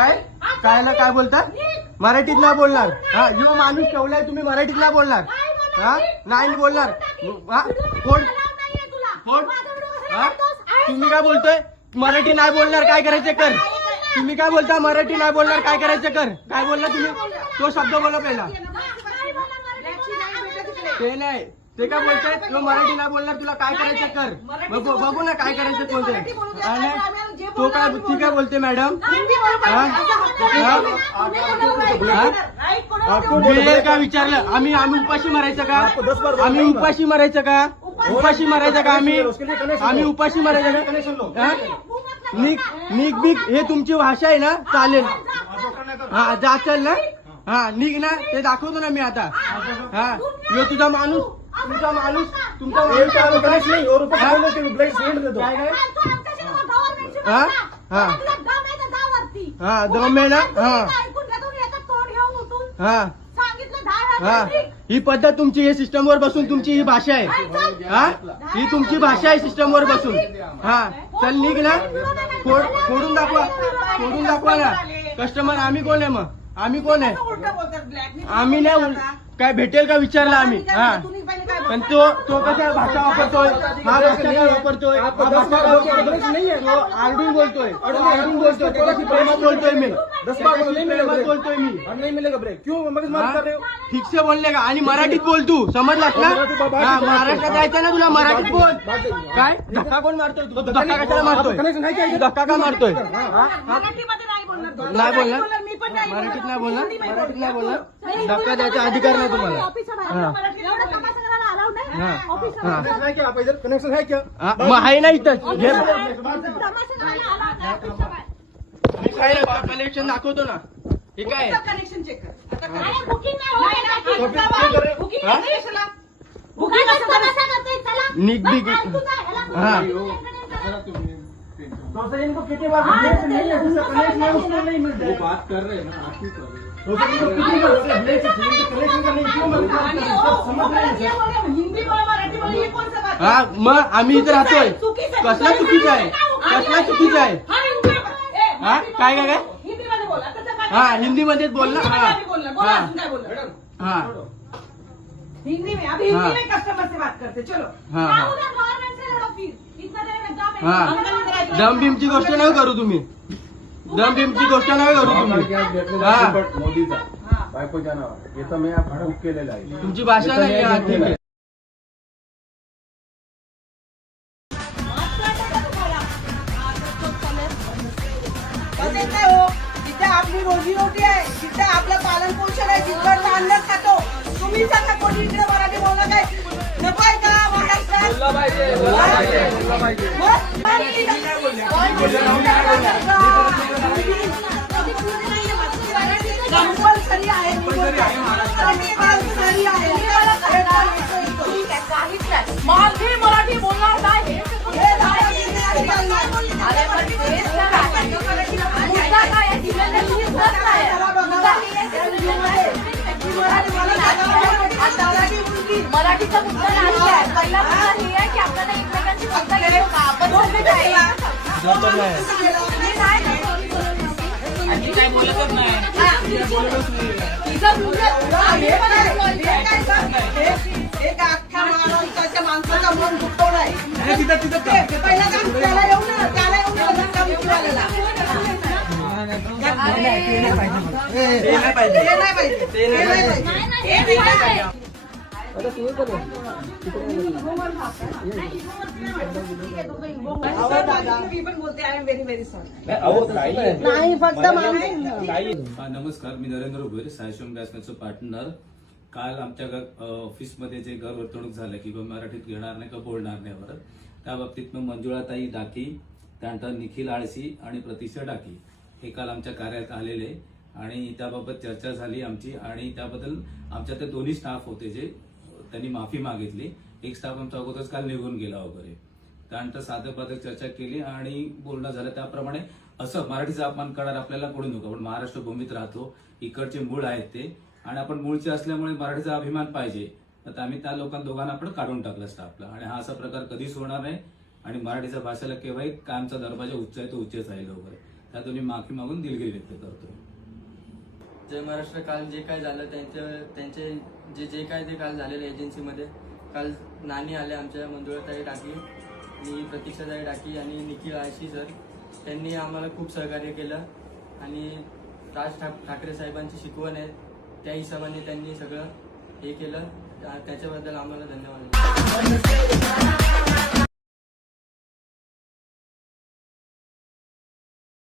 काय कायला काय बोलता? मराठीत नाही बोलणार. हा जो माणूस ठेवलाय तुम्ही मराठीत नाही बोलणार. हा नाही बोलणार. हा कोण कोण हा तुम्ही काय बोलतोय? मराठी नाही बोलणार काय करायचं कर. तुम्ही काय बोलता? मराठी नाही बोलणार काय करायचं कर. काय बोलला तुम्ही? तो शब्द बोला पहिला. ते नाही ते काय बोलताय? तो मराठी नाही बोलणार तुला काय करायचं कर. बघू ना काय करायचं कोणते. तो काय ती काय बोलते मॅडम? का विचारलं आम्ही उपाशी मारायचं का? आम्ही उपाशी मारायचं का? उपाशी मारायचं का? आम्ही उपाशी मारायचं का? निक बिक हे तुमची भाषा आहे ना चालेल. हा जा चल ना. हा निघ ना ते दाखवतो ना मी आता. हा यो तुझा माणूस तुमचा माणूस हा हा हा दम आहे ना. हा हा ही पद्धत तुमची हे सिस्टमवर बसून तुमची ही भाषा आहे. हा ही तुमची भाषा आहे सिस्टमवर बसून. हा चल निघ ना. फोडून दाखवा ना. कस्टमर आम्ही कोण आहे मग? आम्ही कोण आहे? आम्ही नाही काय भेटेल का विचारला आम्ही. हा पण तो कसा भाषा वापरतोय? हा भाषा काय वापरतोय? आरडून बोलतोय. प्रेमात बोलतोय मी. प्रेमात बोलतोय मी. ठीक से बोलले का? आणि मराठीत बोल तू समजलास ना. हा महाराष्ट्रात जायचं ना तुला मराठीत बोल. काय धक्का कोण मारतोय? तू धक्का कशाला मारतोय? धक्का का मारतोय? नाही बोलणार मराठीत नाही बोलणार. मराठीत नाही बोलणार. धक्का द्यायचा अधिकार नाही तुम्हाला. मग आहे ना इथंच कलेक्शन दाखवतो ना. हे काय कनेक्शन चेक कर. निक बिक हा इनको कितनी बार वो बात कर रहे हैं ना आप ही कर रहे हा मग आम्ही इथे राहतोय. कसला चुकीचं आहे? कसला चुकीचं आहे? हा काय काय काय हा हिंदी मध्येच बोल ना. हा हा हिंदी में अभी हिंदी में कस्टमर से बात करते चलो. हा दम बिमची गोष्ट नाही करू तुम्ही. दम बिमची गोष्ट नाही करू तुम्ही. हा मोदीचा बायकोच्या नावावर हे तर मी बुक केलेलं आहे. तुमची भाषा नाही. हा ठीक आहे. जिथे आपली रोजी रोटी आहे जिथे आपलं पालन पोषण आहे जिथं अन्न खातो तुम्ही सांगा कोणी इकडे मराठी बोलला काय नको आहे का महाराष्ट्रात? कंपल्सरी आहे. माझी मराठी बोलणार नाही. मराठीचा मुद्दा नाही आहे. पहिला मुद्दा हे आहे की आपल्याला एकमेकांची मुद्दा घेतो का आपण काय बोलतच नाही. एक अख्ख्या महाराष्ट्राच्या माणसाचा मन दुखवलाय. पहिला काम त्याला येऊ ना नमस्कार, मी नरेंद्र उभेर, सायशोम गॅसमॅनचं पार्टनर. काल आमच्या ऑफिसमध्ये जे घर वर्तणूक झालं की मराठीत घेणार नाही का बोलणार नाही बरं, त्या बाबतीत मग मंजुळाताई डाकी, त्यानंतर निखिल आळशी आणि प्रतीक्षा डाकी हे काल आमच्या कार्यालयात आलेले आणि त्याबाबत चर्चा झाली आमची. आणि त्याबद्दल आमच्या ते दोन्ही स्टाफ होते जे त्यांनी माफी मागितली. एक स्टाफ आमचा अगोदरच काल निघून गेला वगैरे. त्यानंतर साधं पाधं चर्चा केली आणि बोलणं झालं. त्याप्रमाणे असं मराठीचा अपमान करणार आपल्याला कोणी नको. आपण महाराष्ट्र भूमीत राहतो, इकडचे मूळ आहेत ते, आणि आपण मूळचे असल्यामुळे मराठीचा अभिमान पाहिजे. तर आम्ही त्या दोघांना आपण काढून टाकलं स्टाफला. आणि हा असा प्रकार कधीच होणार नाही. आणि मराठीच्या भाषेला केव्हाही कायमचा दरवाजा उच्च आहे तो उच्चच राहील वगैरे. त्या दोन्ही माफी मागून दिलगिरी व्यक्त करतोय. जय महाराष्ट्र. काल जे काय झालं त्यांचे जे काय ते काल झालेलं एजन्सीमध्ये, काल नानी आले आमच्या मंजुळाताई डाकी आणि प्रतीक्षाताई डाकी आणि निखिल आळशी सर, त्यांनी आम्हाला खूप सहकार्य केलं आणि राज ठाकरे साहेबांची शिकवण आहे त्या हिशोबाने त्यांनी सगळं हे केलं. त्याच्याबद्दल आम्हाला धन्यवाद.